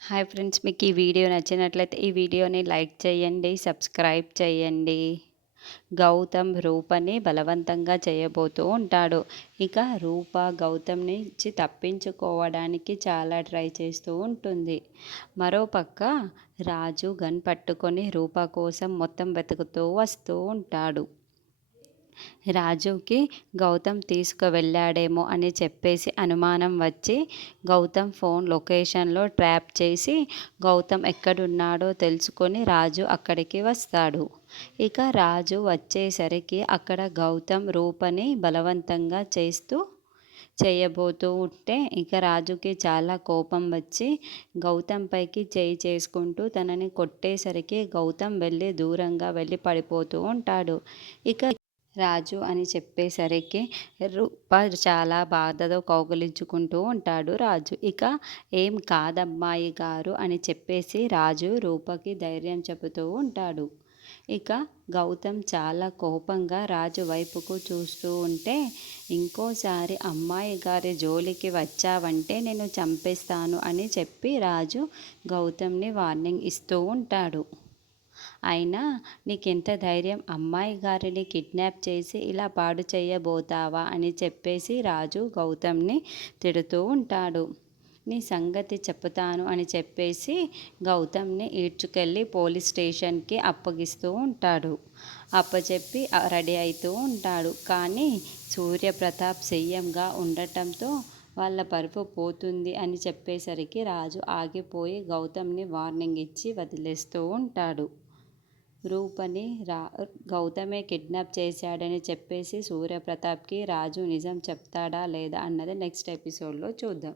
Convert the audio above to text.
Hi friends, మీకు ఈ video నచ్చినట్లయితే ఈ వీడియోని లైక్ చేయండి, సబ్స్క్రైబ్ చేయండి. గౌతమ్ రూపని బలవంతంగా చేయబోతూ ఉంటాడు. ఇక రూప గౌతమ్ నుంచి తప్పించుకోవడానికి చాలా ట్రై చేస్తూ ఉంటుంది. మరోపక్క రాజు గన్ పట్టుకొని రూప కోసం మొత్తం వెతుకుతూ వస్తూ ఉంటాడు. రాజుకి గౌతమ్ తీసుకువెళ్ళాడేమో అని చెప్పేసి అనుమానం వచ్చి గౌతమ్ ఫోన్ లొకేషన్లో ట్రాప్ చేసి గౌతమ్ ఎక్కడున్నాడో తెలుసుకొని రాజు అక్కడికి వస్తాడు. ఇక రాజు వచ్చేసరికి అక్కడ గౌతమ్ రూపని బలవంతంగా చేయబోతూ ఉంటే ఇక రాజుకి చాలా కోపం వచ్చి గౌతమ్ పైకి చేయి చేసుకుంటూ తనని కొట్టేసరికి గౌతమ్ దూరంగా వెళ్ళి పడిపోతూ ఉంటాడు. ఇక రాజు అని చెప్పేసరికి రూప చాలా బాధతో కౌగిలించుకుంటూ ఉంటాడు రాజు. ఇక ఏం కాదమ్మాయి గారు అని చెప్పేసి రాజు రూపకి ధైర్యం చెబుతూ ఉంటాడు. ఇక గౌతమ్ చాలా కోపంగా రాజు వైపుకు చూస్తూ ఉంటే, ఇంకోసారి అమ్మాయి గారి జోలికి వచ్చావంటే నేను చంపేస్తాను అని చెప్పి రాజు గౌతమ్ని వార్నింగ్ ఇస్తూ ఉంటాడు. అయినా నీకెంత ధైర్యం, అమ్మాయి గారిని కిడ్నాప్ చేసి ఇలా పాడు చేయబోతావా అని చెప్పేసి రాజు గౌతమ్ని తిడుతూ ఉంటాడు. నీ సంగతి చెప్తాను అని చెప్పేసి గౌతమ్ని ఈడ్చుకెళ్ళి పోలీస్ స్టేషన్కి అప్పగిస్తూ ఉంటాడు. అప్పచెప్పి రెడీ అవుతూ ఉంటాడు. కానీ సూర్యప్రతాప్ సీఎంగా ఉండటంతో వాళ్ళ పరుపు పోతుంది అని చెప్పేసరికి రాజు ఆగిపోయి గౌతమ్ని వార్నింగ్ ఇచ్చి వదిలేస్తూ ఉంటాడు. రూపని గౌతమే కిడ్నాప్ చేశాడని చెప్పేసి సూర్యప్రతాప్కి రాజు నిజం చెప్తాడా లేదా అన్నది నెక్స్ట్ ఎపిసోడ్లో చూద్దాం.